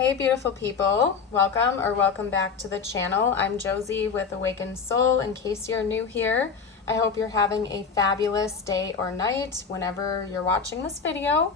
Hey beautiful people, welcome back to the channel. I'm Josie with Awakened Soul. In case you're new here, I hope you're having a fabulous day or night whenever you're watching this video.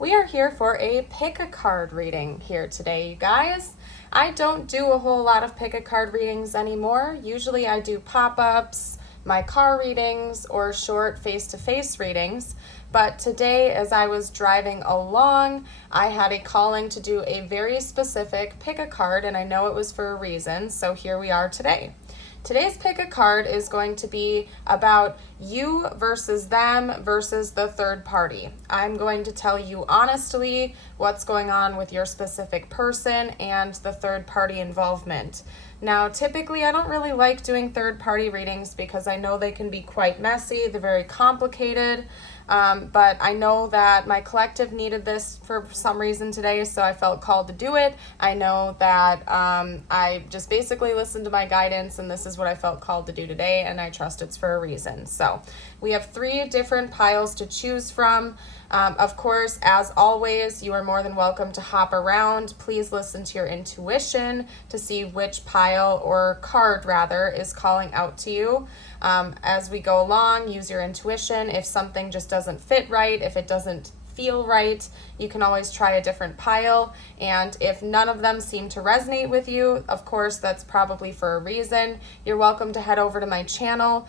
We are here for a pick a card reading here today, you guys. I don't do a whole lot of pick a card readings anymore. Usually I do pop-ups, my car readings, or short face-to-face readings. But today, as I was driving along, I had a calling to do a very specific pick a card, and I know it was for a reason, so here we are today. Today's pick a card is going to be about you versus them versus the third party. I'm going to tell you honestly what's going on with your specific person and the third party involvement. Now, typically I don't really like doing third party readings because I know they can be quite messy, they're very complicated. But I know that my collective needed this for some reason today, so I felt called to do it. I know that I just basically listened to my guidance, and this is what I felt called to do today, and I trust it's for a reason. So we have 3 different piles to choose from. Of course, as always, you are more than welcome to hop around. Please listen to your intuition to see which pile or card rather is calling out to you. As we go along, use your intuition. If something just doesn't fit right, if it doesn't feel right, you can always try a different pile. And if none of them seem to resonate with you, of course, that's probably for a reason. You're welcome to head over to my channel,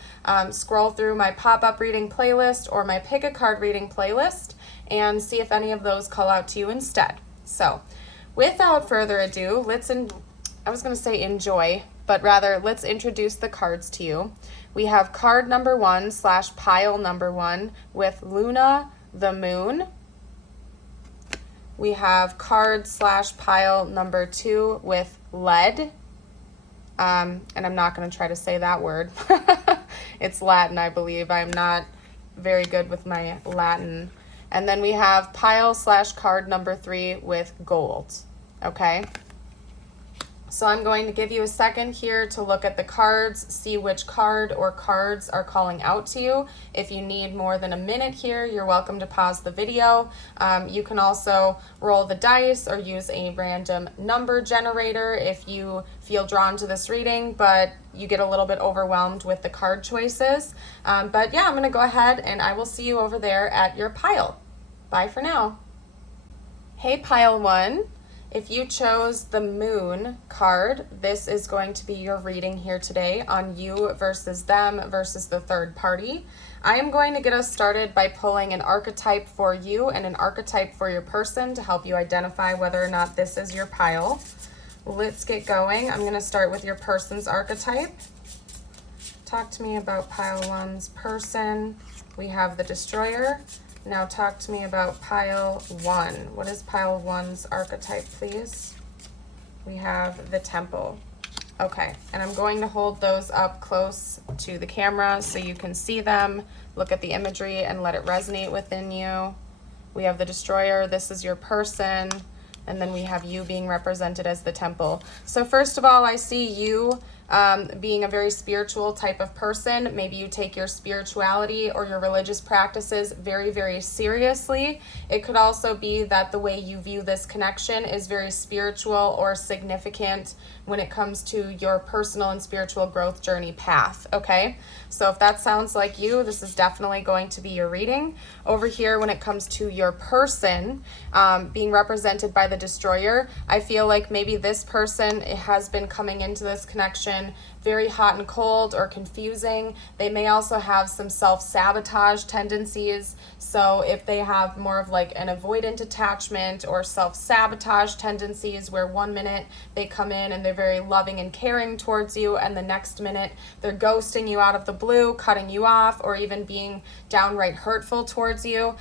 scroll through my pop-up reading playlist or my pick a card reading playlist and see if any of those call out to you instead. So without further ado, I was going to say enjoy, but rather let's introduce the cards to you. We have card number 1 / pile number 1 with Luna, the Moon. We have card / pile number 2 with Lead. And I'm not going to try to say that word. It's Latin, I believe. I'm not very good with my Latin. And then we have pile / card number 3 with Gold. Okay? So I'm going to give you a second here to look at the cards, see which card or cards are calling out to you. If you need more than a minute here, you're welcome to pause the video. You can also roll the dice or use a random number generator if you feel drawn to this reading, but you get a little bit overwhelmed with the card choices. But yeah, I'm going to go ahead and I will see you over there at your pile. Bye for now. Hey, pile 1. If you chose the Moon card, this is going to be your reading here today on you versus them versus the third party. I am going to get us started by pulling an archetype for you and an archetype for your person to help you identify whether or not this is your pile. Let's get going. I'm going to start with your person's archetype. Talk to me about pile 1's person. We have the Destroyer. Now talk to me about pile 1. What is pile 1's archetype, please? We have the Temple. Okay, and I'm going to hold those up close to the camera so you can see them, look at the imagery, and let it resonate within you. We have the Destroyer. This is your person. And then we have you being represented as the Temple. So first of all, I see you being a very spiritual type of person. Maybe you take your spirituality or your religious practices very, very seriously. It could also be that the way you view this connection is very spiritual or significant when it comes to your personal and spiritual growth journey path, okay? So if that sounds like you, this is definitely going to be your reading. Over here, when it comes to your person being represented by the Destroyer, I feel like maybe this person has been coming into this connection very hot and cold or confusing. They may also have some self-sabotage tendencies. So if they have more of like an avoidant attachment or self-sabotage tendencies where one minute they come in and they're very loving and caring towards you and the next minute they're ghosting you out of the blue, cutting you off, or even being downright hurtful towards you,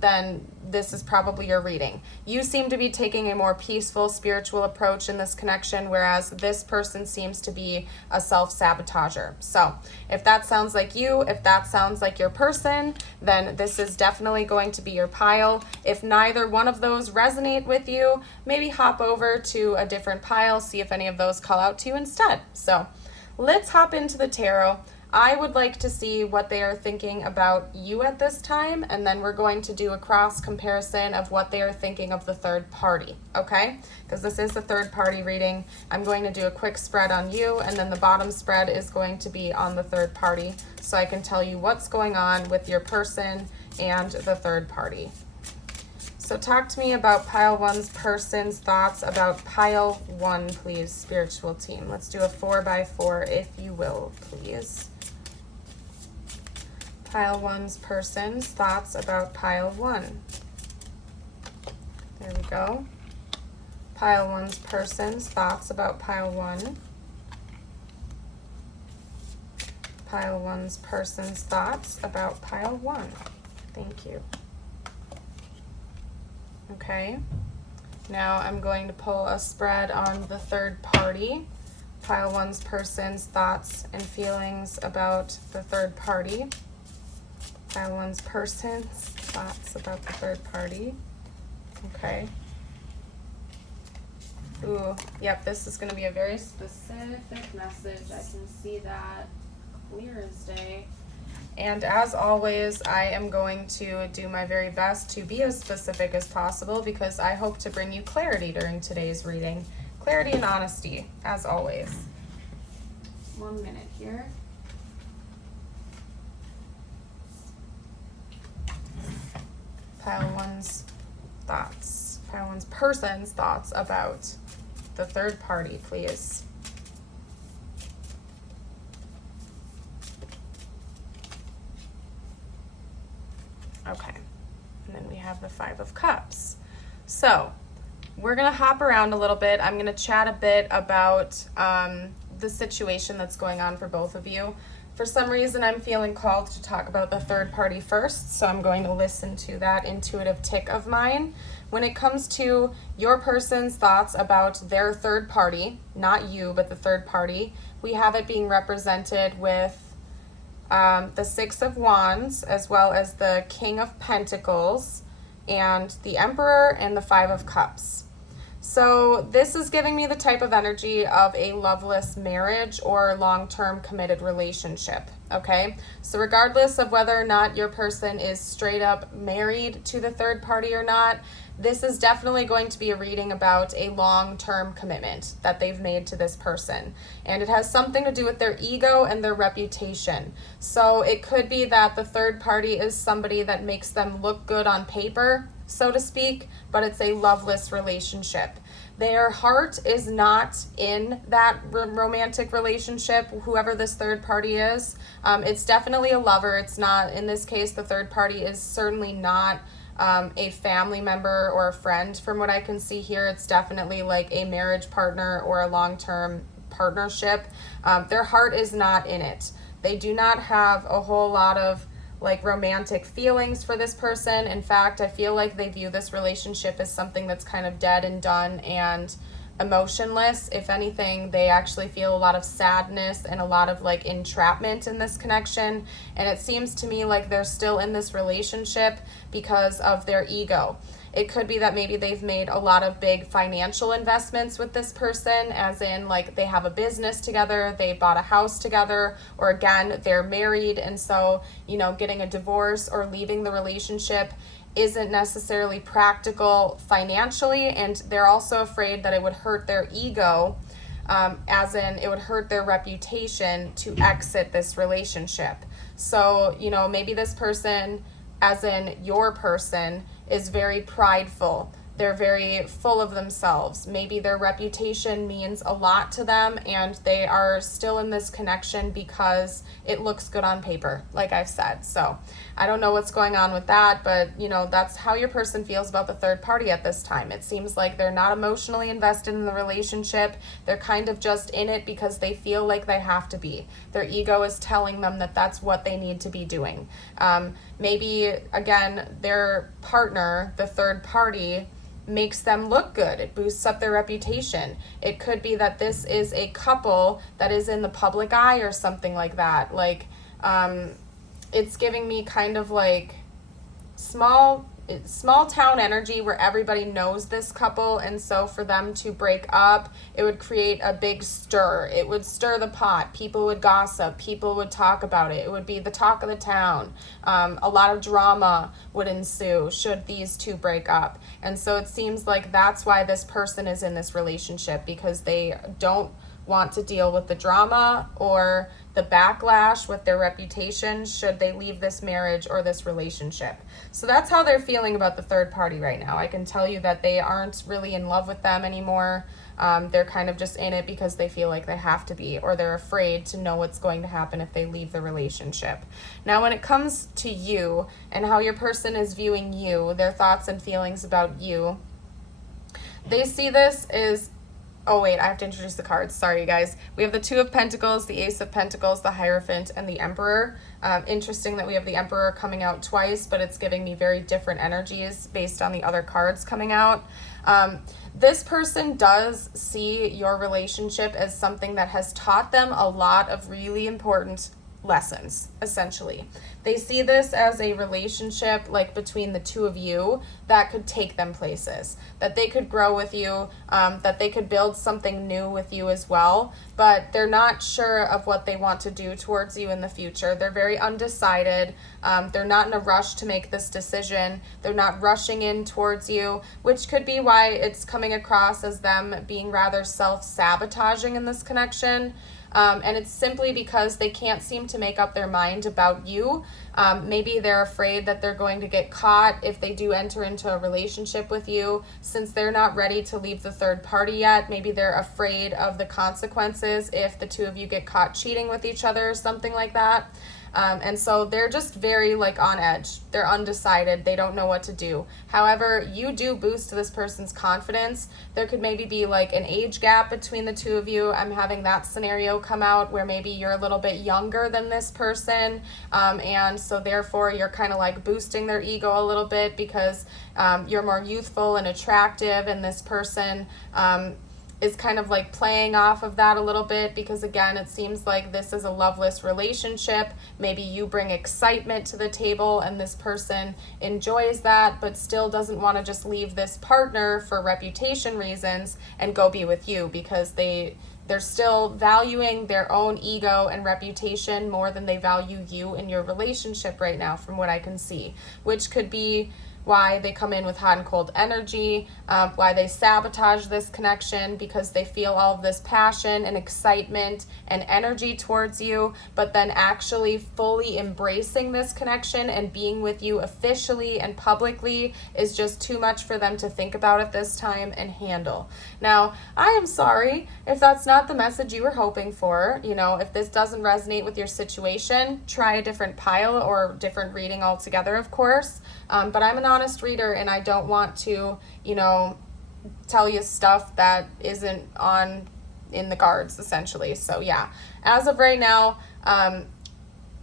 then this is probably your reading. You seem to be taking a more peaceful spiritual approach in this connection, whereas this person seems to be a self-sabotager. So if that sounds like you, if that sounds like your person, then this is definitely going to be your pile. If neither one of those resonate with you, maybe hop over to a different pile, see if any of those call out to you instead. So let's hop into the tarot. I would like to see what they are thinking about you at this time, and then we're going to do a cross comparison of what they are thinking of the third party, okay? Because this is the third party reading. I'm going to do a quick spread on you, and then the bottom spread is going to be on the third party, so I can tell you what's going on with your person and the third party. So talk to me about pile one's person's thoughts about pile one, please, spiritual team. Let's do a 4x4, if you will, please. Pile one's person's thoughts about pile one. There we go. Pile one's person's thoughts about pile one. Pile one's person's thoughts about pile one. Thank you. Okay. Now I'm going to pull a spread on the third party. Pile one's person's thoughts and feelings about the third party. Pile one's person's thoughts about the third party. Okay. Ooh, yep, this is going to be a very specific message. I can see that clear as day. And as always, I am going to do my very best to be as specific as possible because I hope to bring you clarity during today's reading. Clarity and honesty, as always. 1 minute here. Pile one's thoughts. Pile one's person's thoughts about the third party, please. Okay, and then we have the 5 of Cups. So we're gonna hop around a little bit. I'm gonna chat a bit about the situation that's going on for both of you. For some reason, I'm feeling called to talk about the third party first, so I'm going to listen to that intuitive tick of mine. When it comes to your person's thoughts about their third party, not you, but the third party, we have it being represented with the 6 of Wands, as well as the King of Pentacles, and the Emperor, and the 5 of Cups. So this is giving me the type of energy of a loveless marriage or long-term committed relationship, okay? So regardless of whether or not your person is straight up married to the third party or not, this is definitely going to be a reading about a long-term commitment that they've made to this person. And it has something to do with their ego and their reputation. So it could be that the third party is somebody that makes them look good on paper, so to speak, but it's a loveless relationship. Their heart is not in that romantic relationship, whoever this third party is. It's definitely a lover. It's not, in this case, the third party is certainly not a family member or a friend. From what I can see here, it's definitely like a marriage partner or a long-term partnership. Their heart is not in it. They do not have a whole lot of like romantic feelings for this person. In fact, I feel like they view this relationship as something that's kind of dead and done and emotionless. If anything, they actually feel a lot of sadness and a lot of like entrapment in this connection. And it seems to me like they're still in this relationship because of their ego. It could be that maybe they've made a lot of big financial investments with this person, as in like they have a business together, they bought a house together, or again, they're married. And so, you know, getting a divorce or leaving the relationship isn't necessarily practical financially. And they're also afraid that it would hurt their ego, as in it would hurt their reputation to exit this relationship. So, you know, maybe this person, as in your person, is very prideful. They're very full of themselves. Maybe their reputation means a lot to them and they are still in this connection because it looks good on paper, like I've said. So I don't know what's going on with that, but you know, that's how your person feels about the third party at this time. It seems like they're not emotionally invested in the relationship. They're kind of just in it because they feel like they have to be. Their ego is telling them that that's what they need to be doing. Maybe, again, their partner, the third party, makes them look good. It boosts up their reputation. It could be that this is a couple that is in the public eye or something like that. Like, it's giving me kind of like small small town energy where everybody knows this couple, and so for them to break up, it would create a big stir. It would stir the pot. People would gossip. People would talk about it. It would be the talk of the town. A lot of drama would ensue should these two break up. And so it seems like that's why this person is in this relationship, because they don't want to deal with the drama or the backlash with their reputation should they leave this marriage or this relationship. So that's how they're feeling about the third party right now. I can tell you that they aren't really in love with them anymore. They're kind of just in it because they feel like they have to be, or they're afraid to know what's going to happen if they leave the relationship. Now, when it comes to you and how your person is viewing you, their thoughts and feelings about you, they see this as, oh wait, I have to introduce the cards. Sorry, you guys. We have the Two of Pentacles, the Ace of Pentacles, the Hierophant, and the Emperor. Interesting that we have the Emperor coming out twice, but it's giving me very different energies based on the other cards coming out. This person does see your relationship as something that has taught them a lot of really important lessons, essentially. They see this as a relationship like between the two of you that could take them places, that they could grow with you, that they could build something new with you as well, but they're not sure of what they want to do towards you in the future. They're very undecided. They're not in a rush to make this decision. They're not rushing in towards you, which could be why it's coming across as them being rather self-sabotaging in this connection. And it's simply because they can't seem to make up their mind about you. Maybe they're afraid that they're going to get caught if they do enter into a relationship with you. Since they're not ready to leave the third party yet, maybe they're afraid of the consequences if the two of you get caught cheating with each other or something like that. And so they're just very like on edge. They're undecided. They don't know what to do. However, you do boost this person's confidence. There could maybe be like an age gap between the two of you. I'm having that scenario come out where maybe you're a little bit younger than this person. And so therefore you're kind of like boosting their ego a little bit because you're more youthful and attractive, and this person is kind of like playing off of that a little bit because, again, it seems like this is a loveless relationship. Maybe you bring excitement to the table and this person enjoys that but still doesn't want to just leave this partner for reputation reasons and go be with you because they're still valuing their own ego and reputation more than they value you in your relationship right now, from what I can see, which could be why they come in with hot and cold energy, why they sabotage this connection because they feel all of this passion and excitement and energy towards you, but then actually fully embracing this connection and being with you officially and publicly is just too much for them to think about at this time and handle. Now, I am sorry if that's not the message you were hoping for. You know, if this doesn't resonate with your situation, try a different pile or different reading altogether, of course. But I'm an honest reader and I don't want to, you know, tell you stuff that isn't in the cards, essentially. So yeah, as of right now,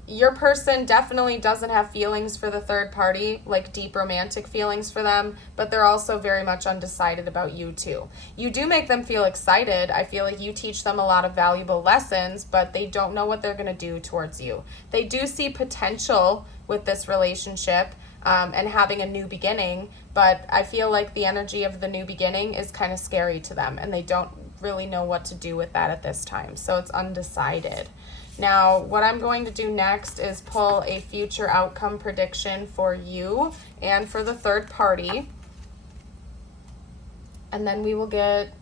your person definitely doesn't have feelings for the third party, like deep romantic feelings for them, but they're also very much undecided about you too. You do make them feel excited. I feel like you teach them a lot of valuable lessons, but they don't know what they're going to do towards you. They do see potential with this relationship, and having a new beginning, but I feel like the energy of the new beginning is kind of scary to them and they don't really know what to do with that at this time, so it's undecided. Now, what I'm going to do next is pull a future outcome prediction for you and for the third party, and then we will get,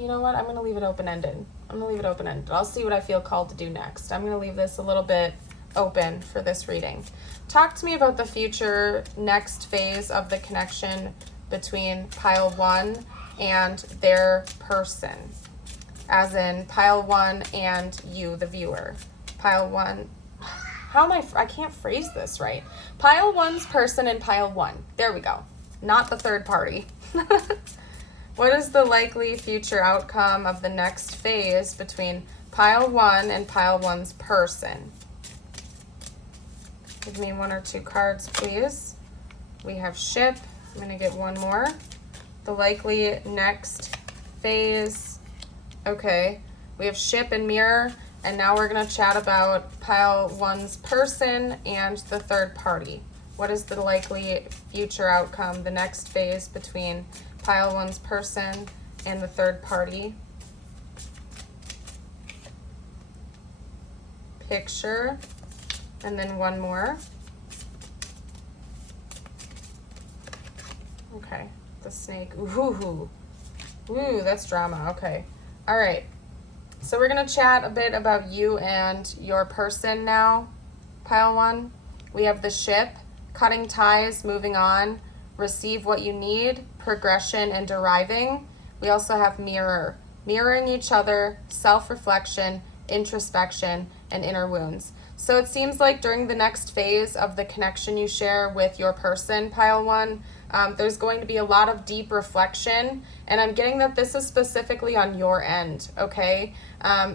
you know what, I'm going to leave it open-ended. I'll see what I feel called to do next. I'm going to leave this a little bit open for this reading. Talk to me about the future next phase of the connection between pile 1 and their person, as in pile 1 and you, the viewer. Pile 1, I can't phrase this right. Pile 1's person and pile 1. There we go. Not the third party. What is the likely future outcome of the next phase between pile 1 and pile 1's person? Give me 1 or 2 cards, please. We have ship. I'm going to get one more. The likely next phase. Okay. We have ship and mirror. And now we're going to chat about pile 1's person and the third party. What is the likely future outcome, the next phase between pile one's person and the third party? Picture, and then one more. Okay, the snake. Ooh, that's drama. Okay, all right. So we're gonna chat a bit about you and your person now, pile one. We have the ship, cutting ties, moving on, receive what you need, progression and deriving. We also have mirror, mirroring each other, self-reflection, introspection, and inner wounds. So it seems like during the next phase of the connection you share with your person, pile one, there's going to be a lot of deep reflection, and I'm getting that this is specifically on your end, okay?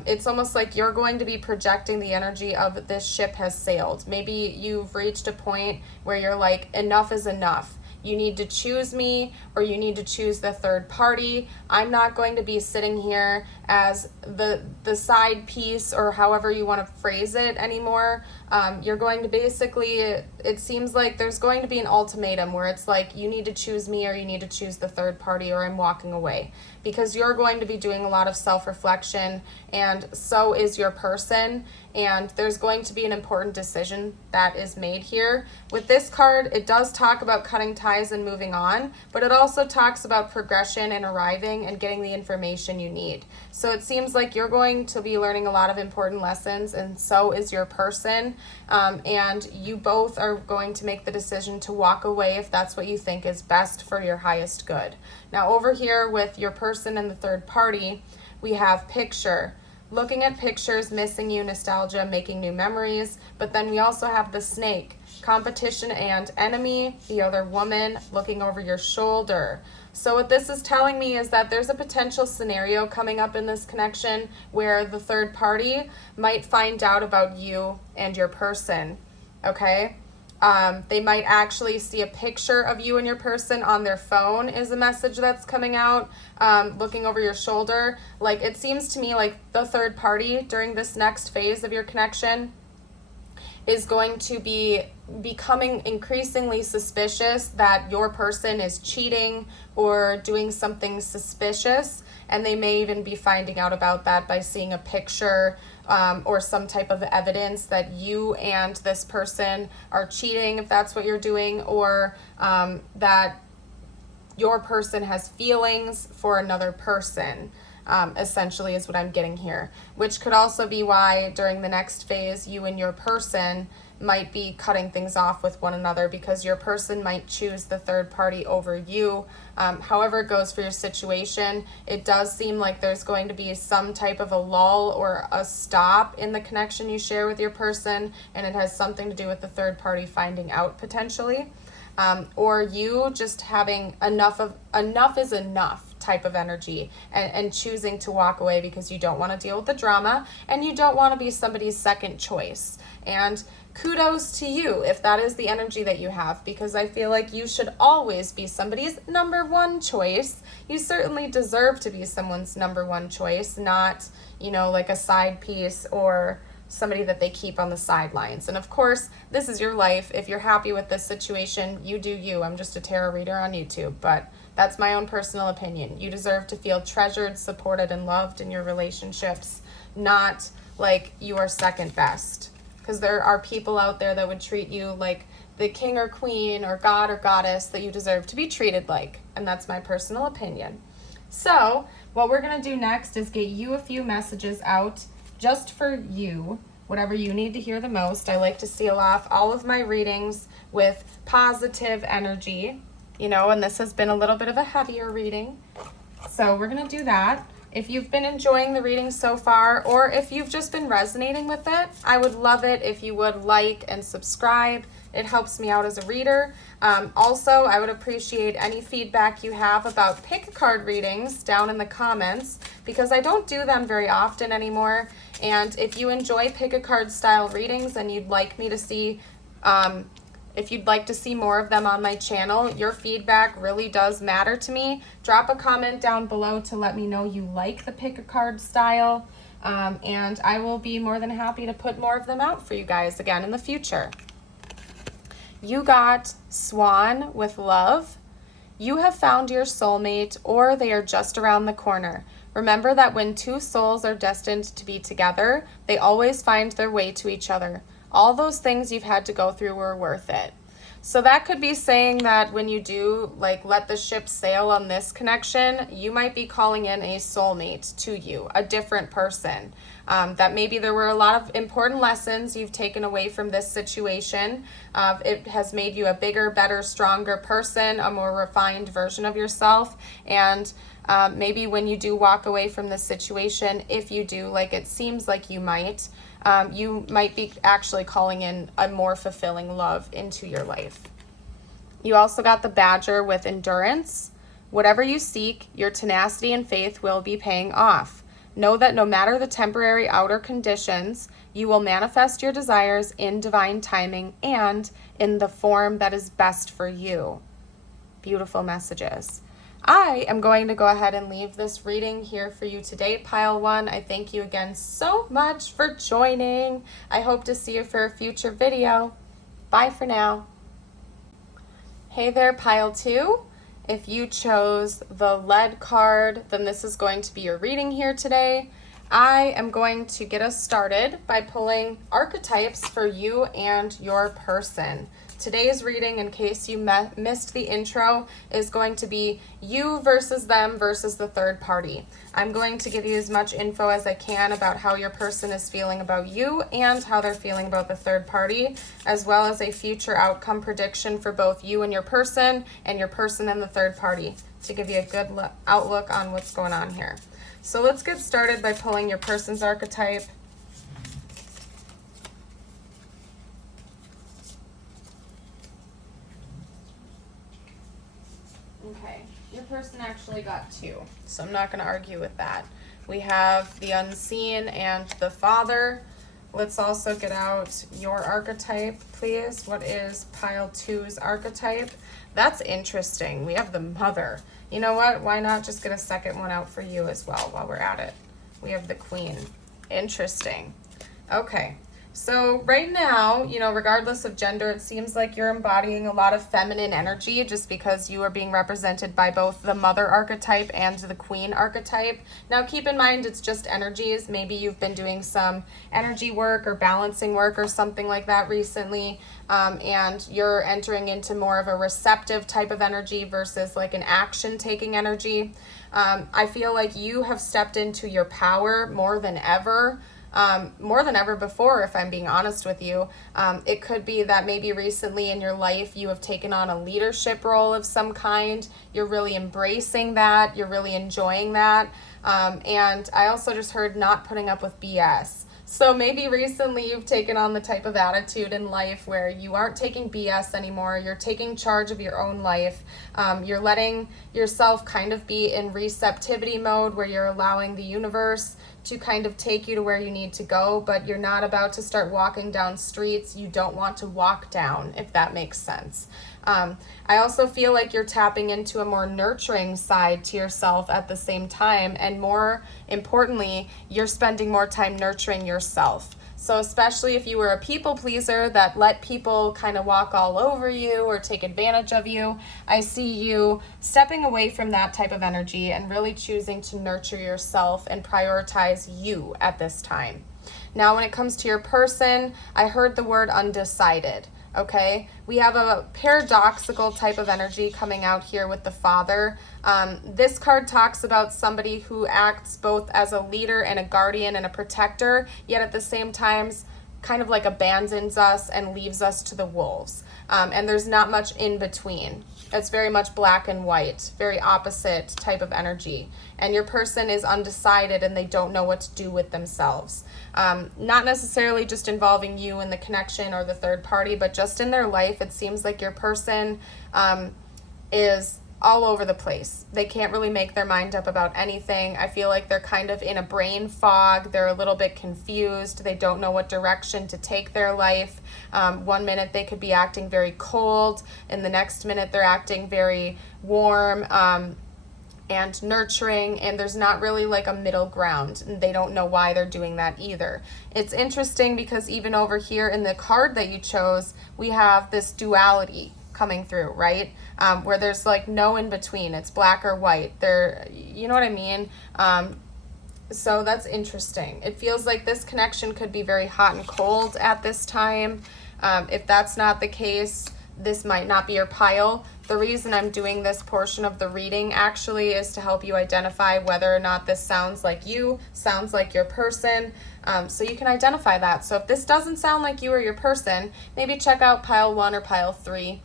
It's almost like you're going to be projecting the energy of this ship has sailed. Maybe you've reached a point where you're like, enough is enough. You need to choose me, or you need to choose the third party. I'm not going to be sitting here as the side piece, or however you want to phrase it, anymore. You're going to basically, it seems like there's going to be an ultimatum where it's like, you need to choose me, or you need to choose the third party, or I'm walking away. Because you're going to be doing a lot of self-reflection, and so is your person, and there's going to be an important decision that is made here. With this card, it does talk about cutting ties and moving on, but it also talks about progression and arriving and getting the information you need. So it seems like you're going to be learning a lot of important lessons, and so is your person, and you both are going to make the decision to walk away if that's what you think is best for your highest good. Now over here with your person and the third party, we have picture. Looking at pictures, missing you, nostalgia, making new memories. But then we also have the snake, competition and enemy, the other woman, looking over your shoulder. So what this is telling me is that there's a potential scenario coming up in this connection where the third party might find out about you and your person, okay? They might actually see a picture of you and your person on their phone is a message that's coming out, looking over your shoulder. Like, it seems to me like the third party during this next phase of your connection is going to be becoming increasingly suspicious that your person is cheating or doing something suspicious, and they may even be finding out about that by seeing a picture or some type of evidence that you and this person are cheating, if that's what you're doing, or that your person has feelings for another person, essentially is what I'm getting here. Which could also be why during the next phase, you and your person might be cutting things off with one another, because your person might choose the third party over you. However it goes for your situation, it does seem like there's going to be some type of a lull or a stop in the connection you share with your person, and it has something to do with the third party finding out potentially. Or you just having enough is enough type of energy, and choosing to walk away because you don't want to deal with the drama and you don't want to be somebody's second choice. And kudos to you if that is the energy that you have, because I feel like you should always be somebody's number one choice. You certainly deserve to be someone's number one choice, not, like a side piece or somebody that they keep on the sidelines. And of course, this is your life. If you're happy with this situation, you do you. I'm just a tarot reader on YouTube, but that's my own personal opinion. You deserve to feel treasured, supported, and loved in your relationships, not like you are second best. Because there are people out there that would treat you like the king or queen or god or goddess that you deserve to be treated like. And that's my personal opinion. So what we're going to do next is get you a few messages out just for you, whatever you need to hear the most. I like to seal off all of my readings with positive energy, and this has been a little bit of a heavier reading. So we're going to do that. If you've been enjoying the reading so far, or if you've just been resonating with it, I would love it if you would like and subscribe. It helps me out as a reader. Also, I would appreciate any feedback you have about pick card readings down in the comments, because I don't do them very often anymore. And if you enjoy pick a card style readings and you'd like me to see, if you'd like to see more of them on my channel, your feedback really does matter to me. Drop a comment down below to let me know you like the pick a card style, and I will be more than happy to put more of them out for you guys again in the future. You got Swan with love. You have found your soulmate, or they are just around the corner. Remember that when two souls are destined to be together, they always find their way to each other. All those things you've had to go through were worth it. So that could be saying that when you do let the ship sail on this connection, you might be calling in a soulmate to you, a different person. That maybe there were a lot of important lessons you've taken away from this situation. It has made you a bigger, better, stronger person, a more refined version of yourself. And maybe when you do walk away from this situation, if you do, it seems like you might be actually calling in a more fulfilling love into your life. You also got the Badger with endurance. Whatever you seek, your tenacity and faith will be paying off. Know that no matter the temporary outer conditions, you will manifest your desires in divine timing and in the form that is best for you. Beautiful messages. I am going to go ahead and leave this reading here for you today, Pile 1. I thank you again so much for joining. I hope to see you for a future video. Bye for now. Hey there, Pile 2. If you chose the lead card, then this is going to be your reading here today. I am going to get us started by pulling archetypes for you and your person. Today's reading, in case you missed the intro, is going to be you versus them versus the third party. I'm going to give you as much info as I can about how your person is feeling about you and how they're feeling about the third party, as well as a future outcome prediction for both you and your person and the third party, to give you a good outlook on what's going on here. So let's get started by pulling your person's archetype. Okay, your person actually got 2, so I'm not going to argue with that. We have the Unseen and the Father. Let's also get out your archetype, please. What is Pile 2's archetype? That's interesting. We have the Mother. You know what? Why not just get a second one out for you as well while we're at it? We have the Queen. Interesting. Okay. So right now, regardless of gender, it seems like you're embodying a lot of feminine energy just because you are being represented by both the Mother archetype and the Queen archetype. Now, keep in mind, it's just energies. Maybe you've been doing some energy work or balancing work or something like that recently, and you're entering into more of a receptive type of energy versus an action-taking energy. I feel like you have stepped into your power more than ever before, if I'm being honest with you. It could be that maybe recently in your life you have taken on a leadership role of some kind. You're really embracing that. You're really enjoying that. And I also just heard not putting up with BS. So maybe recently you've taken on the type of attitude in life where you aren't taking BS anymore. You're taking charge of your own life. You're letting yourself kind of be in receptivity mode where you're allowing the universe to kind of take you to where you need to go, but you're not about to start walking down streets you don't want to walk down, if that makes sense. I also feel like you're tapping into a more nurturing side to yourself at the same time, and more importantly, you're spending more time nurturing yourself. So especially if you were a people pleaser that let people kind of walk all over you or take advantage of you, I see you stepping away from that type of energy and really choosing to nurture yourself and prioritize you at this time. Now, when it comes to your person, I heard the word undecided. Okay, we have a paradoxical type of energy coming out here with the Father. This card talks about somebody who acts both as a leader and a guardian and a protector, yet at the same time kind of abandons us and leaves us to the wolves. And there's not much in between. It's very much black and white, very opposite type of energy. And your person is undecided and they don't know what to do with themselves. Not necessarily just involving you in the connection or the third party, but just in their life, it seems like your person is all over the place. They can't really make their mind up about anything. I feel like they're kind of in a brain fog. They're a little bit confused. They don't know what direction to take their life. 1 minute they could be acting very cold, and the next minute they're acting very warm. and nurturing, and there's not really like a middle ground, and they don't know why they're doing that either. It's interesting because even over here in the card that you chose, we have this duality coming through, right? Where there's like no in between. It's black or white. You know what I mean? So that's interesting. It feels like this connection could be very hot and cold at this time. If that's not the case, this might not be your pile. The reason I'm doing this portion of the reading actually is to help you identify whether or not this sounds like you, sounds like your person, so you can identify that. So if this doesn't sound like you or your person, maybe check out pile 1 or pile 3,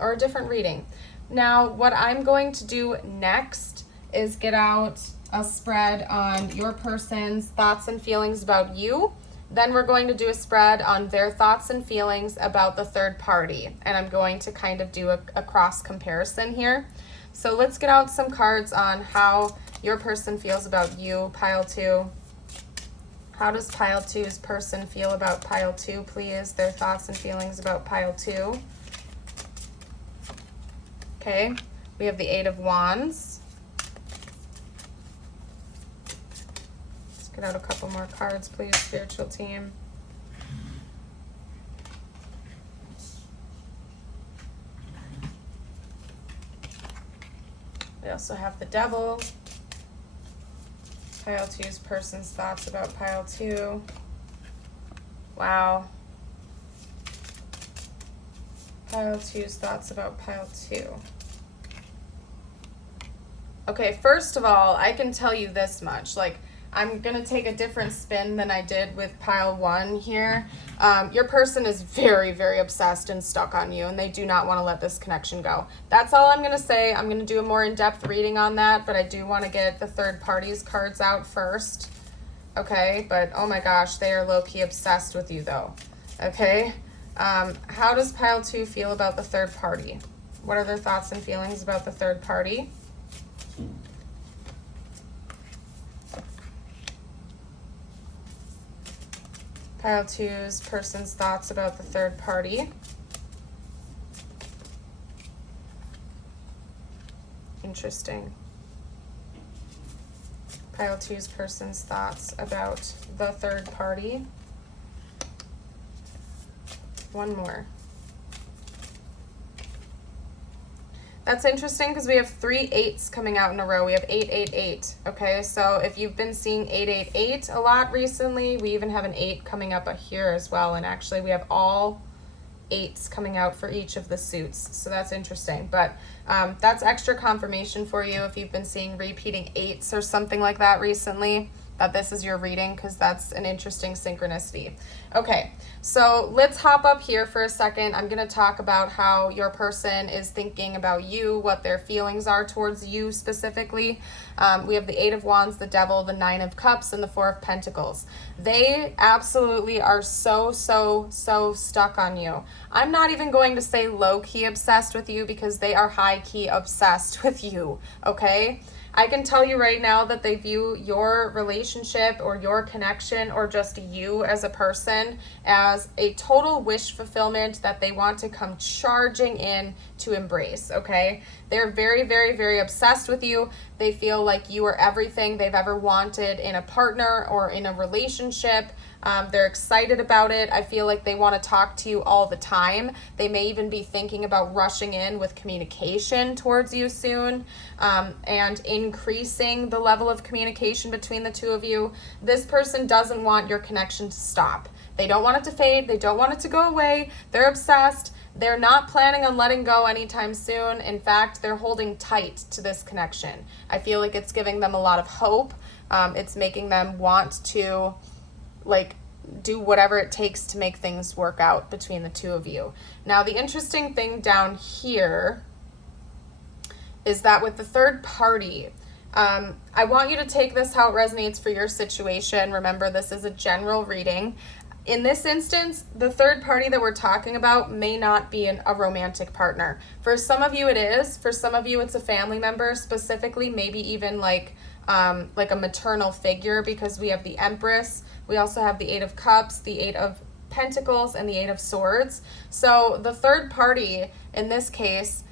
or a different reading. Now, what I'm going to do next is get out a spread on your person's thoughts and feelings about you. Then we're going to do a spread on their thoughts and feelings about the third party. And I'm going to kind of do a cross comparison here. So let's get out some cards on how your person feels about you, pile 2. How does pile 2's person feel about pile 2, please? Their thoughts and feelings about pile 2. Okay, we have the 8 of Wands. Let's get out a couple more cards, please, spiritual team. We also have the Devil. Pile 2's person's thoughts about pile 2. Wow. Pile 2's thoughts about pile 2. Okay, first of all, I can tell you this much. Like, I'm going to take a different spin than I did with pile 1 here. Your person is very, very obsessed and stuck on you, and they do not want to let this connection go. That's all I'm going to say. I'm going to do a more in-depth reading on that, but I do want to get the third party's cards out first. Okay, but oh my gosh, they are low-key obsessed with you, though. Okay, how does pile 2 feel about the third party? What are their thoughts and feelings about the third party? Pile 2's person's thoughts about the third party. Interesting. Pile 2's person's thoughts about the third party. One more. That's interesting because we have 3 8s coming out in a row. We have 8, 8, 8. Okay, so if you've been seeing 8, 8, 8 a lot recently, we even have an 8 coming up here as well. And actually, we have all 8s coming out for each of the suits. So that's interesting. But that's extra confirmation for you if you've been seeing repeating 8s or something like that recently, that this is your reading, because that's an interesting synchronicity. Okay, so let's hop up here for a second. I'm going to talk about how your person is thinking about you, what their feelings are towards you specifically. We have the 8 of Wands, the Devil, the 9 of Cups, and the 4 of Pentacles. They absolutely are so stuck on you. I'm not even going to say low-key obsessed with you, because they are high-key obsessed with you, okay? I can tell you right now that they view your relationship or your connection or just you as a person as a total wish fulfillment that they want to come charging in to embrace, okay? They're very, very, very obsessed with you. They feel like you are everything they've ever wanted in a partner or in a relationship. They're excited about it. I feel like they want to talk to you all the time. They may even be thinking about rushing in with communication towards you soon, and increasing the level of communication between the two of you. This person doesn't want your connection to stop. They don't want it to fade. They don't want it to go away. They're obsessed. They're not planning on letting go anytime soon. In fact, they're holding tight to this connection. I feel like it's giving them a lot of hope. It's making them want to do whatever it takes to make things work out between the two of you. Now, the interesting thing down here is that with the third party, I want you to take this how it resonates for your situation. Remember, this is a general reading. In this instance, the third party that we're talking about may not be a romantic partner. For some of you it is. For some of you it's a family member, specifically maybe even like a maternal figure, because we have the Empress. We also have the 8 of Cups, the 8 of Pentacles, and the 8 of Swords. So the third party in this case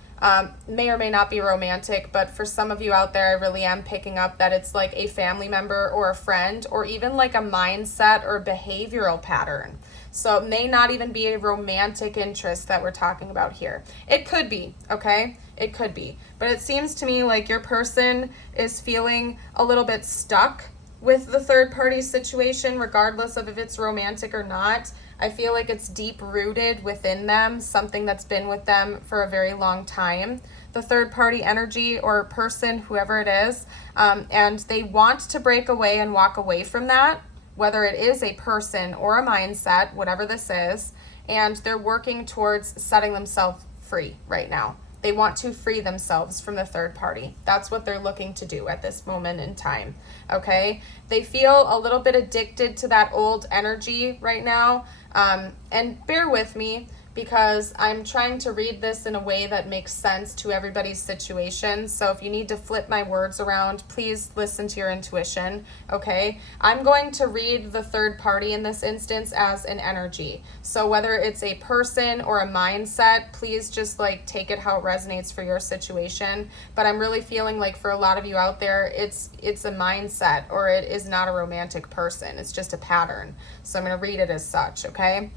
may or may not be romantic, but for some of you out there, I really am picking up that it's like a family member or a friend, or even like a mindset or behavioral pattern. So it may not even be a romantic interest that we're talking about here. It could be, okay? It could be. But it seems to me like your person is feeling a little bit stuck with the third party situation, regardless of if it's romantic or not. I feel like it's deep rooted within them, something that's been with them for a very long time. The third party energy or person, whoever it is, and they want to break away and walk away from that, whether it is a person or a mindset, whatever this is, and they're working towards setting themselves free right now. They want to free themselves from the third party. That's what they're looking to do at this moment in time, okay? They feel a little bit addicted to that old energy right now, and bear with me, because I'm trying to read this in a way that makes sense to everybody's situation. So if you need to flip my words around, please listen to your intuition, okay? I'm going to read the third party in this instance as an energy. So whether it's a person or a mindset, please just like take it how it resonates for your situation. But I'm really feeling like for a lot of you out there, it's a mindset, or it is not a romantic person. It's just a pattern. So I'm going to read it as such, okay?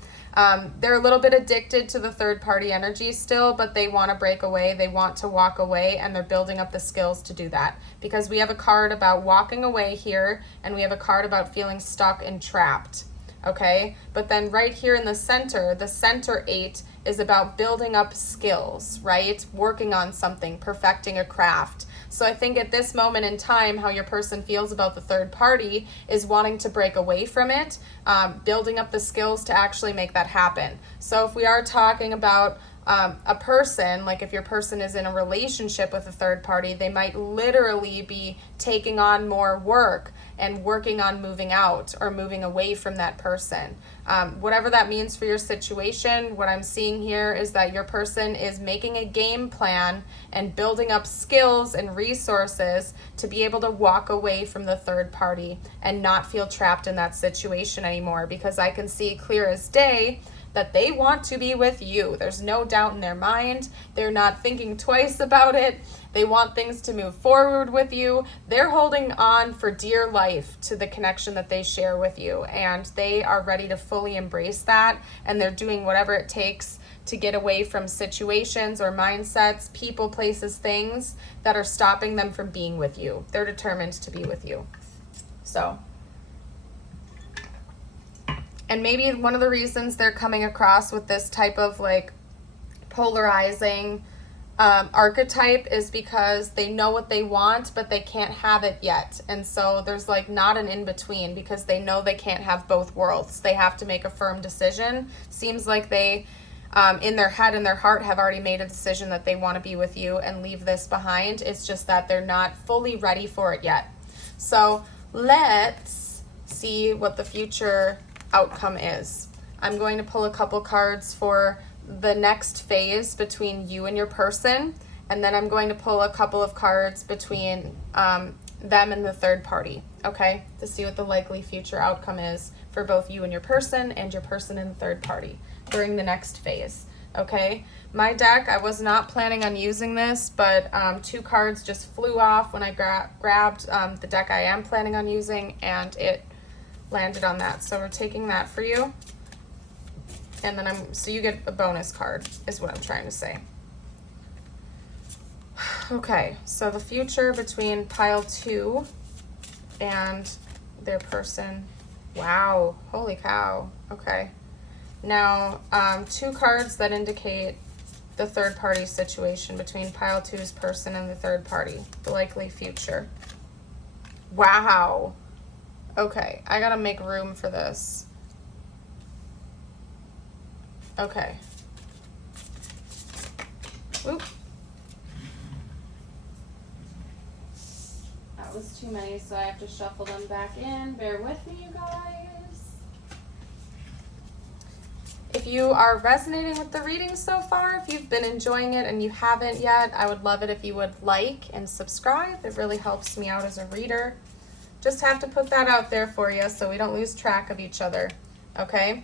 They're a little bit addicted to the third party energy still, but they want to break away. They want to walk away, and they're building up the skills to do that, because we have a card about walking away here, and we have a card about feeling stuck and trapped. Okay, but then right here in the center 8 is about building up skills, right? Working on something, perfecting a craft. So I think at this moment in time, how your person feels about the third party is wanting to break away from it, building up the skills to actually make that happen. So if we are talking about a person, like if your person is in a relationship with a third party, they might literally be taking on more work and working on moving out or moving away from that person. Whatever that means for your situation, what I'm seeing here is that your person is making a game plan and building up skills and resources to be able to walk away from the third party and not feel trapped in that situation anymore, because I can see clear as day that they want to be with you. There's no doubt in their mind. They're not thinking twice about it. They want things to move forward with you. They're holding on for dear life to the connection that they share with you, and they are ready to fully embrace that, and they're doing whatever it takes to get away from situations or mindsets, people, places, things that are stopping them from being with you. They're determined to be with you. So, and maybe one of the reasons they're coming across with this type of like polarizing archetype is because they know what they want, but they can't have it yet. And so there's like not an in-between, because they know they can't have both worlds. They have to make a firm decision. Seems like they, in their head and their heart, have already made a decision that they want to be with you and leave this behind. It's just that they're not fully ready for it yet. So let's see what the future outcome is. I'm going to pull a couple cards for the next phase between you and your person, and then I'm going to pull a couple of cards between them and the third party, okay, to see what the likely future outcome is for both you and your person and the third party during the next phase, okay? My deck, I was not planning on using this, but 2 cards just flew off when I grabbed the deck I am planning on using, and it landed on that. So we're taking that for you. And then so you get a bonus card is what I'm trying to say. Okay, so the future between pile 2 and their person. Wow, holy cow. Okay. Now, 2 cards that indicate the third party situation between pile 2's person and the third party, the likely future. Wow. Okay, I gotta make room for this. Okay. Oop. That was too many, so I have to shuffle them back in. Bear with me, you guys. If you are resonating with the reading so far, if you've been enjoying it and you haven't yet, I would love it if you would like and subscribe. It really helps me out as a reader. Just have to put that out there for you so we don't lose track of each other, okay?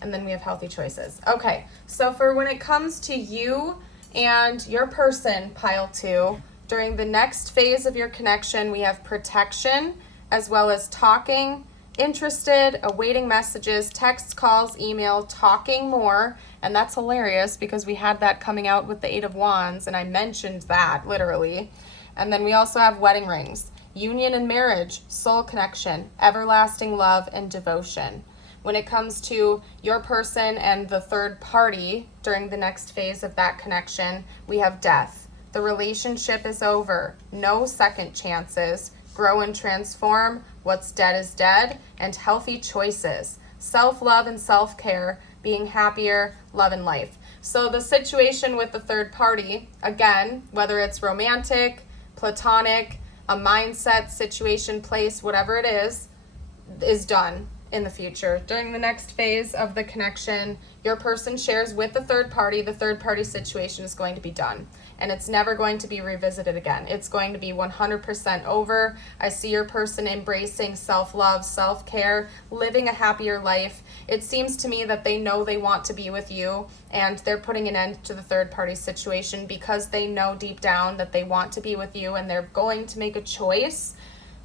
And then we have healthy choices. Okay, so for when it comes to you And your person, pile 2, during the next phase of your connection, we have protection, as well as talking, interested, awaiting messages, texts, calls, email, talking more. And that's hilarious because we had that coming out with the 8 of Wands, and I mentioned that literally. And then we also have wedding rings, union and marriage, soul connection, everlasting love, and devotion. When it comes to your person and the third party during the next phase of that connection, we have death. The relationship is over. No second chances. Grow and transform. What's dead is dead. And healthy choices. Self-love and self-care. Being happier. Love and life. So the situation with the third party, again, whether it's romantic, platonic, a mindset, situation, place, whatever it is done in the future. During the next phase of the connection, your person shares with the third party situation is going to be done. And it's never going to be revisited again. It's going to be 100% over. I see your person embracing self-love, self-care, living a happier life. It seems to me that they know they want to be with you, and they're putting an end to the third party situation because they know deep down that they want to be with you, and they're going to make a choice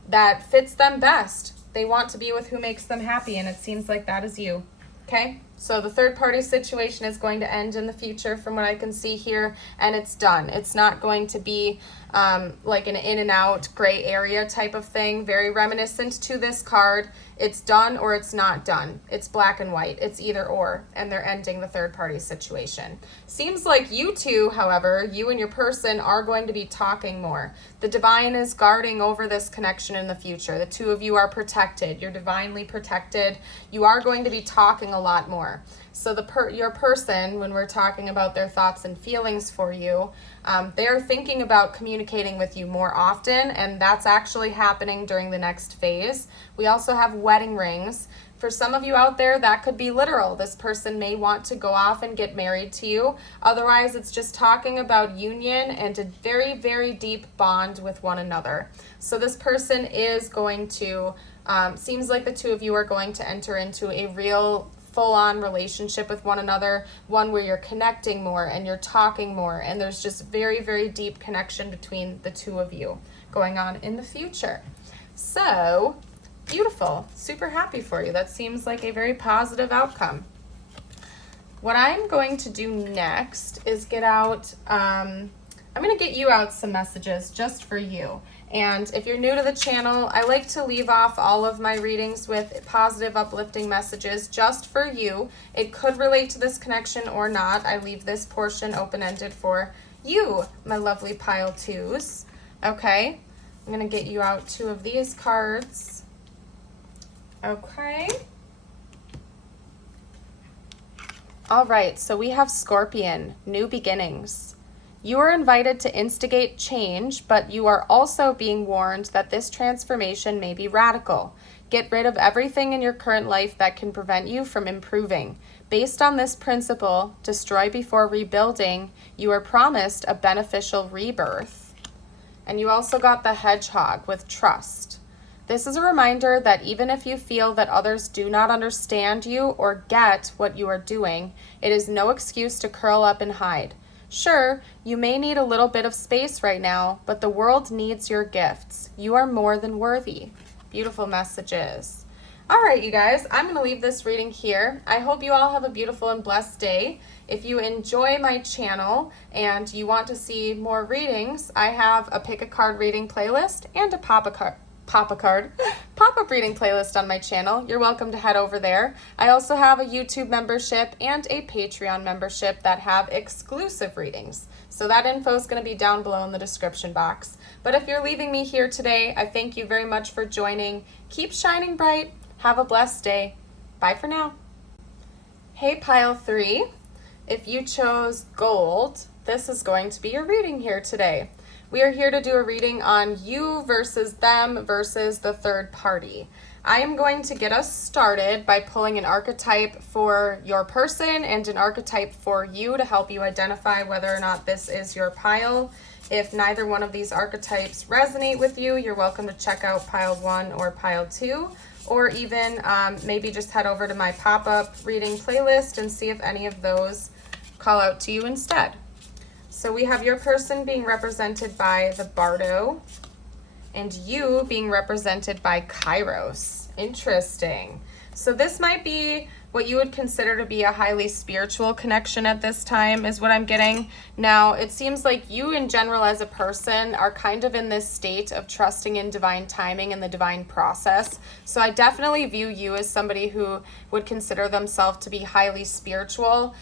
that fits them best. They want to be with who makes them happy, and it seems like that is you. Okay? So the third party situation is going to end in the future from what I can see here, and it's done. It's not going to be like an in and out gray area type of thing, very reminiscent to this card. It's done or it's not done. It's black and white. It's either or, and they're ending the third party situation. Seems like you two, however, you and your person are going to be talking more. The divine is guarding over this connection in the future. The two of you are protected. You're divinely protected. You are going to be talking a lot more. So your person, when we're talking about their thoughts and feelings for you, they are thinking about communicating with you more often, and that's actually happening during the next phase. We also have wedding rings. For some of you out there, that could be literal. This person may want to go off and get married to you. Otherwise, it's just talking about union and a very, very deep bond with one another. So this person is going to, seems like the two of you are going to enter into a real full-on relationship with one another, one where you're connecting more and you're talking more, and there's just very, very deep connection between the two of you going on in the future. So beautiful. Super happy for you. That seems like a very positive outcome. What I'm going to do next is get out, I'm going to get you out some messages just for you. And if you're new to the channel, I like to leave off all of my readings with positive, uplifting messages just for you. It could relate to this connection or not. I leave this portion open-ended for you, my lovely pile 2s. Okay, I'm going to get you out 2 of these cards. Okay. All right, so we have Scorpion, new beginnings. You are invited to instigate change, but you are also being warned that this transformation may be radical. Get rid of everything in your current life that can prevent you from improving. Based on this principle, destroy before rebuilding, you are promised a beneficial rebirth. And you also got the hedgehog with trust. This is a reminder that even if you feel that others do not understand you or get what you are doing, it is no excuse to curl up and hide. Sure, you may need a little bit of space right now, but the world needs your gifts. You are more than worthy. Beautiful messages. All right, you guys, I'm going to leave this reading here. I hope you all have a beautiful and blessed day. If you enjoy my channel and you want to see more readings, I have a pick a card reading playlist and a pop-up reading playlist on my channel. You're welcome to head over there. I also have a YouTube membership and a Patreon membership that have exclusive readings. So that info is going to be down below in the description box. But if you're leaving me here today, I thank you very much for joining. Keep shining bright. Have a blessed day. Bye for now. Hey pile 3, if you chose gold, this is going to be your reading here today. We are here to do a reading on you versus them versus the third party. I am going to get us started by pulling an archetype for your person and an archetype for you to help you identify whether or not this is your pile. If neither one of these archetypes resonate with you, you're welcome to check out pile 1 or pile 2, or even maybe just head over to my pop-up reading playlist and see if any of those call out to you instead. So we have your person being represented by the Bardo and you being represented by Kairos. Interesting. So this might be what you would consider to be a highly spiritual connection at this time is what I'm getting. Now, it seems like you in general as a person are kind of in this state of trusting in divine timing and the divine process. So I definitely view you as somebody who would consider themselves to be highly spiritual.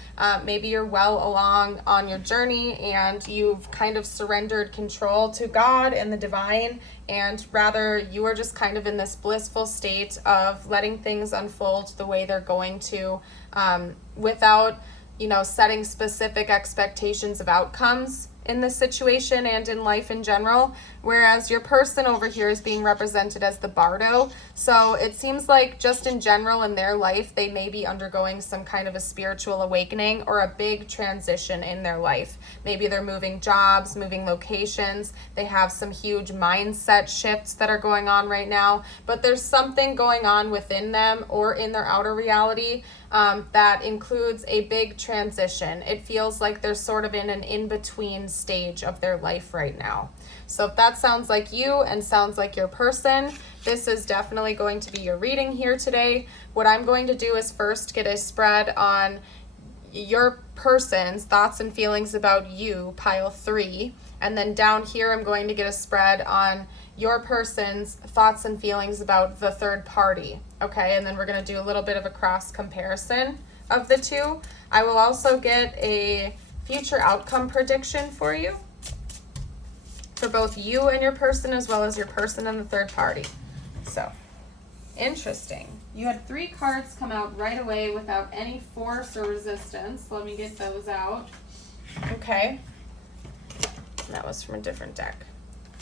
Maybe you're well along on your journey and you've kind of surrendered control to God and the divine, and rather you are just kind of in this blissful state of letting things unfold the way they're going to, without, setting specific expectations of outcomes in this situation and in life in general, whereas your person over here is being represented as the Bardo. So it seems like just in general in their life, they may be undergoing some kind of a spiritual awakening or a big transition in their life. Maybe they're moving jobs, moving locations. They have some huge mindset shifts that are going on right now, but there's something going on within them or in their outer reality that includes a big transition. It feels like they're sort of in an in-between stage of their life right now. So if that sounds like you and sounds like your person, this is definitely going to be your reading here today. What I'm going to do is first get a spread on your person's thoughts and feelings about you, pile 3. And then down here, I'm going to get a spread on your person's thoughts and feelings about the third party. Okay, and then we're going to do a little bit of a cross comparison of the two. I will also get a future outcome prediction for you for both you and your person, as well as your person and the third party. So, interesting. You had 3 cards come out right away without any force or resistance. Let me get those out. Okay. That was from a different deck.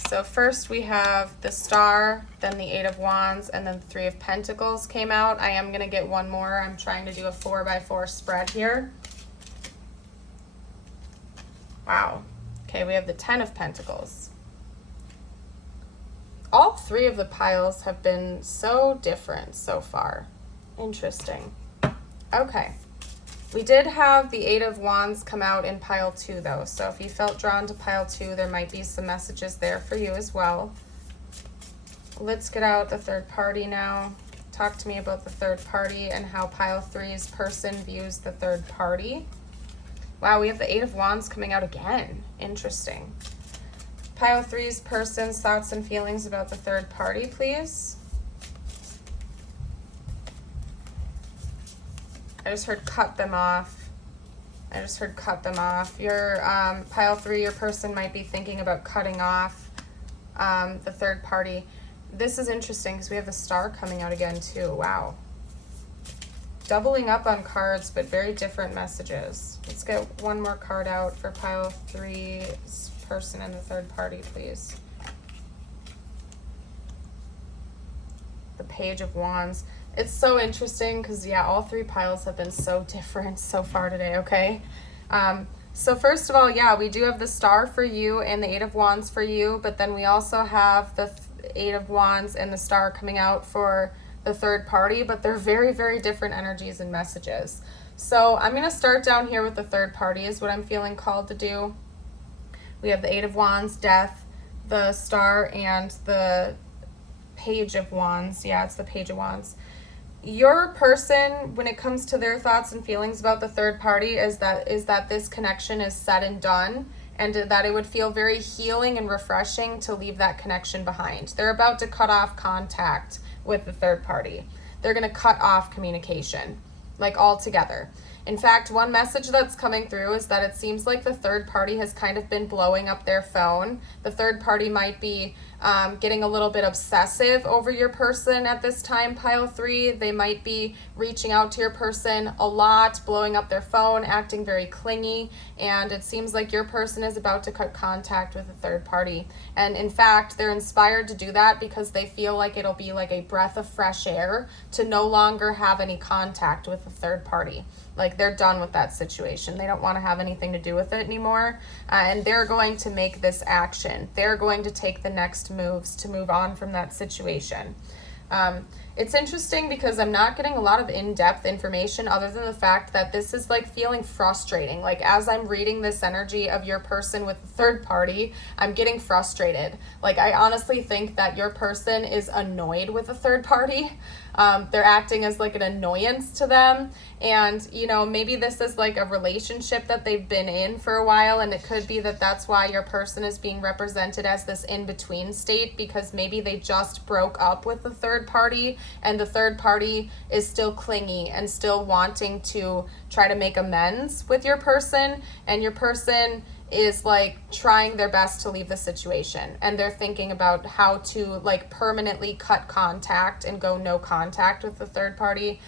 So first we have the Star, then the 8 of Wands, and then the 3 of Pentacles came out. I am going to get one more. I'm trying to do a 4x4 spread here. Wow. Okay, we have the 10 of Pentacles. All 3 of the piles have been so different so far. Interesting. Okay. We did have the 8 of Wands come out in pile 2 though, so if you felt drawn to pile 2, there might be some messages there for you as well. Let's get out the third party now. Talk to me about the third party and how pile 3's person views the third party. Wow, we have the 8 of Wands coming out again. Interesting. Pile 3's person's thoughts and feelings about the third party, please. I just heard cut them off. Your pile 3, your person might be thinking about cutting off the third party. This is interesting because we have the Star coming out again too. Wow. Doubling up on cards, but very different messages. Let's get one more card out for pile 3's person and the third party, please. The Page of Wands. It's so interesting because, yeah, all 3 piles have been so different so far today, okay? So first of all, yeah, we do have the Star for you and the 8 of Wands for you, but then we also have the 8 of Wands and the Star coming out for the third party, but they're very, very different energies and messages. So I'm going to start down here with the third party is what I'm feeling called to do. We have the 8 of Wands, Death, the Star, and the Page of Wands. Yeah, it's the Page of Wands. Your person, when it comes to their thoughts and feelings about the third party, is that this connection is said and done, and that it would feel very healing and refreshing to leave that connection behind. They're about to cut off contact with the third party. They're going to cut off communication, like altogether. In fact, one message that's coming through is that it seems like the third party has kind of been blowing up their phone. The third party might be getting a little bit obsessive over your person at this time, pile 3. They might be reaching out to your person a lot, blowing up their phone, acting very clingy, and it seems like your person is about to cut contact with a third party. And in fact, they're inspired to do that because they feel like it'll be like a breath of fresh air to no longer have any contact with the third party. Like they're done with that situation. They don't want to have anything to do with it anymore. And they're going to make this action. They're going to take the next moves to move on from that situation. It's interesting because I'm not getting a lot of in-depth information other than the fact that this is like feeling frustrating. Like as I'm reading this energy of your person with the third party, I'm getting frustrated. Like I honestly think that your person is annoyed with a third party. They're acting as like an annoyance to them. And, you know, maybe this is like a relationship that they've been in for a while. And it could be that that's why your person is being represented as this in-between state, because maybe they just broke up with the third party and the third party is still clingy and still wanting to try to make amends with your person. And your person is like trying their best to leave the situation, and they're thinking about how to like permanently cut contact and go no contact with the third party.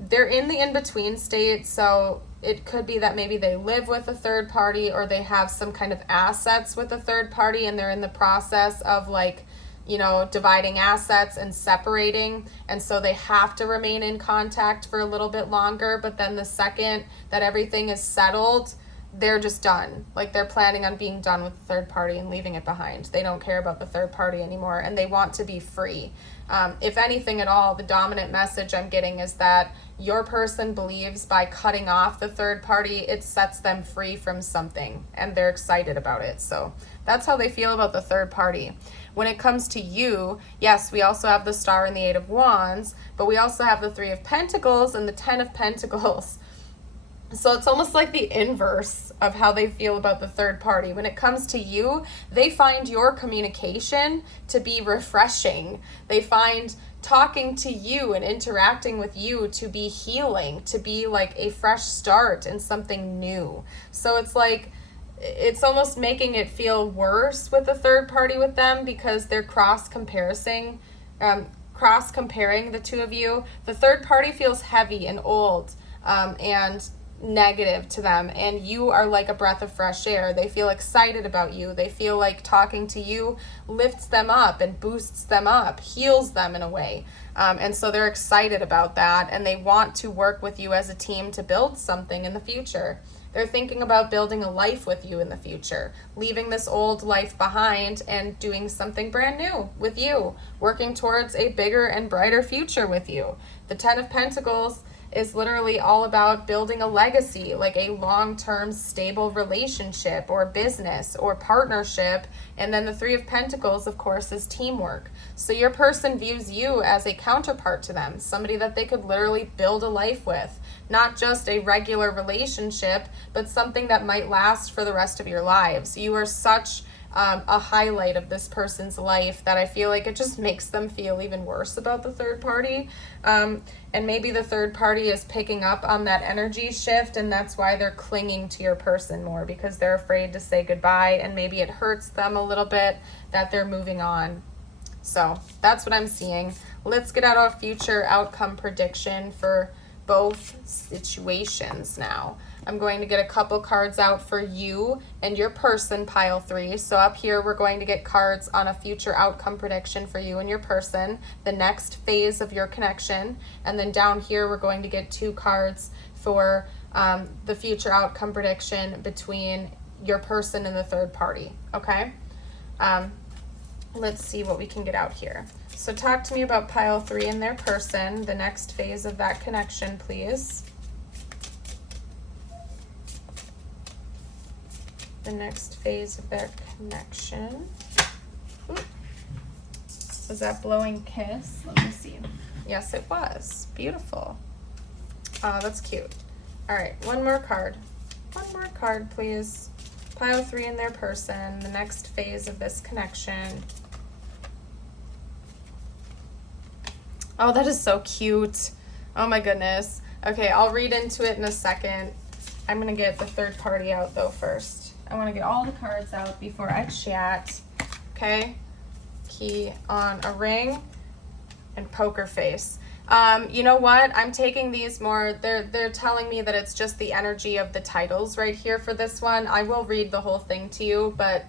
They're in the in-between state, so it could be that maybe they live with a third party or they have some kind of assets with a third party, and they're in the process of like, you know, dividing assets and separating, and so they have to remain in contact for a little bit longer. But then the second that everything is settled, they're just done. Like they're planning on being done with the third party and leaving it behind. They don't care about the third party anymore, and they want to be free. If anything at all, the dominant message I'm getting is that your person believes by cutting off the third party, it sets them free from something, and they're excited about it. So that's how they feel about the third party. When it comes to you, yes, we also have the Star and the Eight of Wands, but we also have the Three of Pentacles and the Ten of Pentacles. So it's almost like the inverse of how they feel about the third party. When it comes to you, they find your communication to be refreshing. They find talking to you and interacting with you to be healing, to be like a fresh start and something new. So it's like, it's almost making it feel worse with the third party with them, because they're cross-comparing the two of you. The third party feels heavy and old and negative to them, and you are like a breath of fresh air. They feel excited about you. They feel like talking to you lifts them up and boosts them up, heals them in a way. And so they're excited about that, and they want to work with you as a team to build something in the future. They're thinking about building a life with you in the future, leaving this old life behind and doing something brand new with you, working towards a bigger and brighter future with you. The Ten of Pentacles is literally all about building a legacy, like a long-term stable relationship or business or partnership. And then the Three of Pentacles, of course, is teamwork. So your person views you as a counterpart to them, somebody that they could literally build a life with, not just a regular relationship, but something that might last for the rest of your lives. You are such a highlight of this person's life that I feel like it just makes them feel even worse about the third party. And maybe the third party is picking up on that energy shift, and that's why they're clinging to your person more, because they're afraid to say goodbye, and maybe it hurts them a little bit that they're moving on. So that's what I'm seeing. Let's get out a future outcome prediction for both situations now. I'm going to get a couple cards out for you and your person, pile 3. So up here, we're going to get cards on a future outcome prediction for you and your person, the next phase of your connection. And then down here, we're going to get 2 cards for the future outcome prediction between your person and the third party, okay? Let's see what we can get out here. So talk to me about pile 3 and their person, the next phase of that connection, please. The next phase of their connection. Ooh. Was that blowing kiss? Let me see. Yes, it was. Beautiful. Oh, that's cute. All right, one more card. One more card, please. Pile 3 in their person, the next phase of this connection. Oh, that is so cute. Oh my goodness. Okay, I'll read into it in a second. I'm gonna get the third party out though first. I want to get all the cards out before I chat. Okay? Key on a ring and poker face. You know what? I'm taking these more, they're telling me that it's just the energy of the titles right here for this one. I will read the whole thing to you, but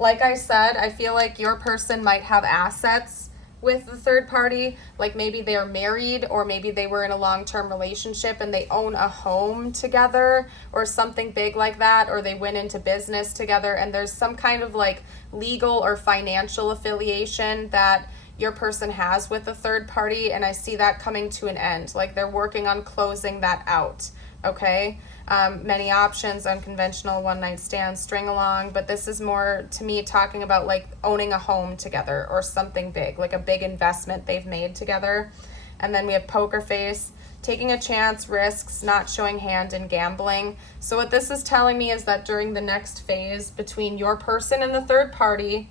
like I said, I feel like your person might have assets with the third party, like maybe they're married, or maybe they were in a long-term relationship and they own a home together or something big like that, or they went into business together and there's some kind of like legal or financial affiliation that your person has with a third party, and I see that coming to an end. Like they're working on closing that out, okay? Many options, unconventional, one-night stands, string along, but this is more, to me, talking about like owning a home together or something big, like a big investment they've made together. And then we have poker face, taking a chance, risks, not showing hand, and gambling. So what this is telling me is that during the next phase between your person and the third party,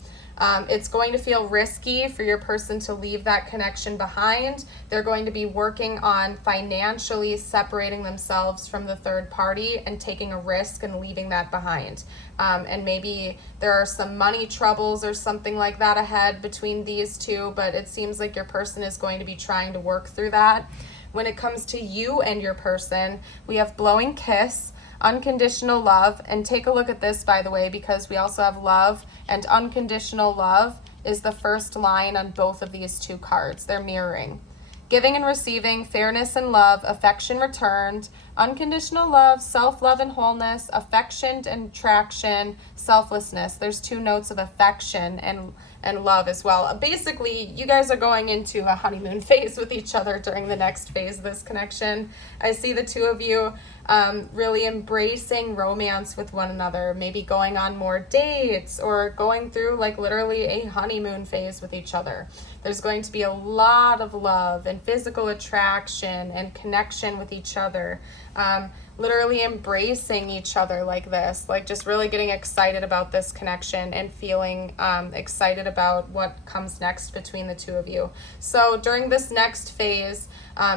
it's going to feel risky for your person to leave that connection behind. They're going to be working on financially separating themselves from the third party and taking a risk and leaving that behind. And maybe there are some money troubles or something like that ahead between these two, but it seems like your person is going to be trying to work through that. When it comes to you and your person, we have blowing kiss, unconditional love, and take a look at this, by the way, because we also have love, and unconditional love is the first line on both of these two cards. They're mirroring. Giving and receiving, fairness and love, affection returned, unconditional love, self-love and wholeness, affection and attraction, selflessness. There's two notes of affection and love as well. Basically, you guys are going into a honeymoon phase with each other during the next phase of this connection. I see the two of you really embracing romance with one another, maybe going on more dates or going through like literally a honeymoon phase with each other. There's going to be a lot of love and physical attraction and connection with each other. Literally embracing each other like this, like just really getting excited about this connection and feeling excited about what comes next between the two of you. So during this next phase,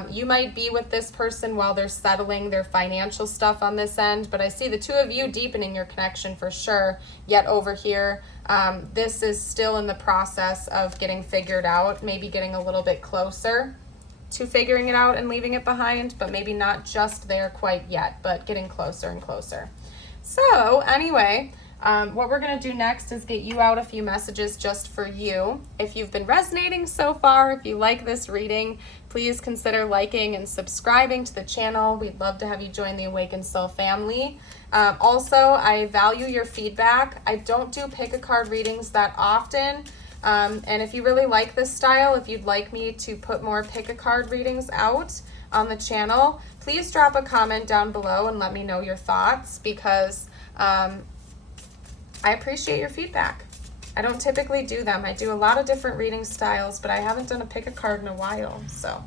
you might be with this person while they're settling their financial stuff on this end, but I see the two of you deepening your connection for sure. Yet over here, this is still in the process of getting figured out, maybe getting a little bit closer to figuring it out and leaving it behind, but maybe not just there quite yet, but getting closer and closer. So anyway, what we're going to do next is get you out a few messages just for you. If you've been resonating so far, if you like this reading, please consider liking and subscribing to the channel. We'd love to have you join the Awakened Soul family. Also, I value your feedback. I don't do pick-a-card readings that often. And if you really like this style, if you'd like me to put more pick-a-card readings out on the channel, please drop a comment down below and let me know your thoughts, because I appreciate your feedback. I don't typically do them. I do a lot of different reading styles, but I haven't done a pick-a-card in a while, so.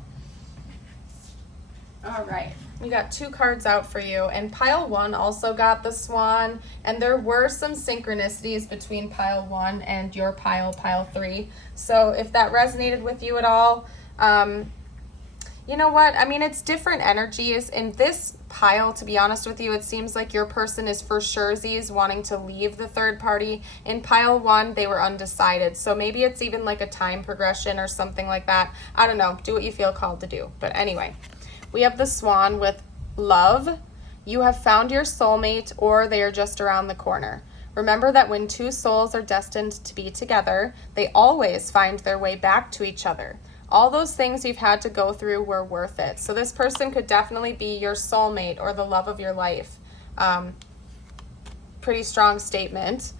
All right. We got two cards out for you, and pile one also got the swan, and there were some synchronicities between pile one and your pile three. So if that resonated with you at all, you know what? I mean, it's different energies. In this pile, to be honest with you, it seems like your person is for surezies wanting to leave the third party. In pile one, they were undecided. So maybe it's even like a time progression or something like that. I don't know. Do what you feel called to do. But anyway. We have the swan with love. You have found your soulmate, or they are just around the corner. Remember that when two souls are destined to be together, they always find their way back to each other. All those things you've had to go through were worth it. So this person could definitely be your soulmate or the love of your life. Pretty strong statement.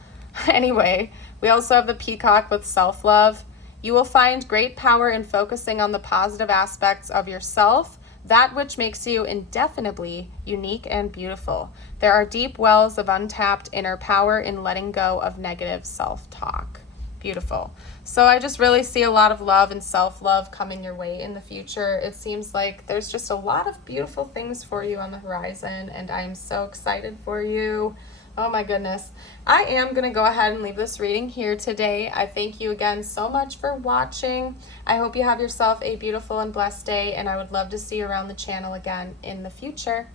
Anyway, we also have the peacock with self-love. You will find great power in focusing on the positive aspects of yourself, that which makes you indefinably unique and beautiful. There are deep wells of untapped inner power in letting go of negative self-talk. Beautiful. So I just really see a lot of love and self-love coming your way in the future. It seems like there's just a lot of beautiful things for you on the horizon, and I'm so excited for you. Oh my goodness. I am going to go ahead and leave this reading here today. I thank you again so much for watching. I hope you have yourself a beautiful and blessed day, and I would love to see you around the channel again in the future.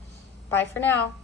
Bye for now.